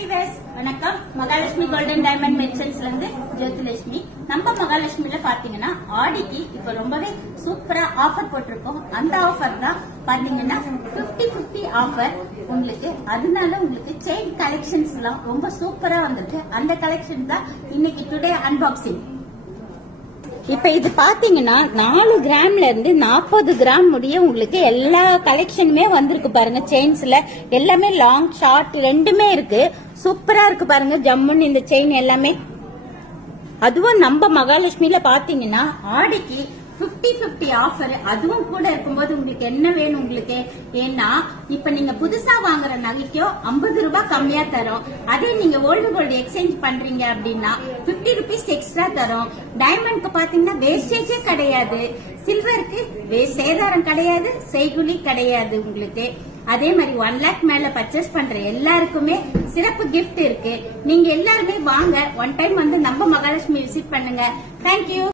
Viewers வணக்கம். Mahalakshmi golden diamond மென்ஷன்ஸ்ல இருந்து ஜோதிலட்சுமி. நம்ம மகாலட்சுமில பாத்தீங்கன்னா ஆடிக்கு இப்ப ரொம்பவே சூப்பரா ஆஃபர் போட்டிருக்கோம். அந்த ஆஃபர் தான் பாத்தீங்கன்னா 50-50 ஆஃபர் உங்களுக்கு. அதனால உங்களுக்கு செயின் கலெக்ஷன்ஸ் எல்லாம் ரொம்ப சூப்பரா வந்திருக்கு. அந்த கலெக்ஷன் தான் இன்னைக்கு டுடே அன்பாக்சிங். இப்ப இது பாத்தீங்கன்னா 4 கிராம்ல இருந்து 40 கிராம் முடிய உங்களுக்கு எல்லா கலெக்ஷனுமே வந்திருக்கு பாருங்க. செயின்ஸ்ல எல்லாமே லாங் ஷார்ட் ரெண்டுமே இருக்கு. சூப்பரா இருக்கு பாருங்க. ஜம்முன்னு இந்த செயின் எல்லாமே. அதுவும் நம்ம மகாலட்சுமியில பாத்தீங்கன்னா ஆடிக்கு 50-50 ஆஃபர். அதுவும் கூட இருக்கும்போது உங்களுக்கு என்ன வேணும் உங்களுக்கு? ஏன்னா இப்ப நீங்க புதுசா வாங்குற நகைக்கோ 50 ரூபாய் கம்மியா தரோம். அதே நீங்க ஓல்டு கோல்டு எக்ஸ்சேஞ்ச் பண்றீங்க அப்படின்னா 50 rupees எக்ஸ்ட்ரா தரோம். டைமண்ட்க்கு பாத்தீங்கன்னா வேஸ்டேஜே கிடையாது. சில்வருக்கு சேதாரம் கிடையாது, செய்குலி கிடையாது உங்களுக்கு. அதே மாதிரி 1 lakh மேல பர்ச்சேஸ் பண்ற எல்லாருக்குமே சிறப்பு கிஃப்ட் இருக்கு. நீங்க எல்லாருமே வாங்க, ஒன் டைம் வந்து நம்ம மகாலட்சுமி விசிட் பண்ணுங்க. தேங்க்யூ.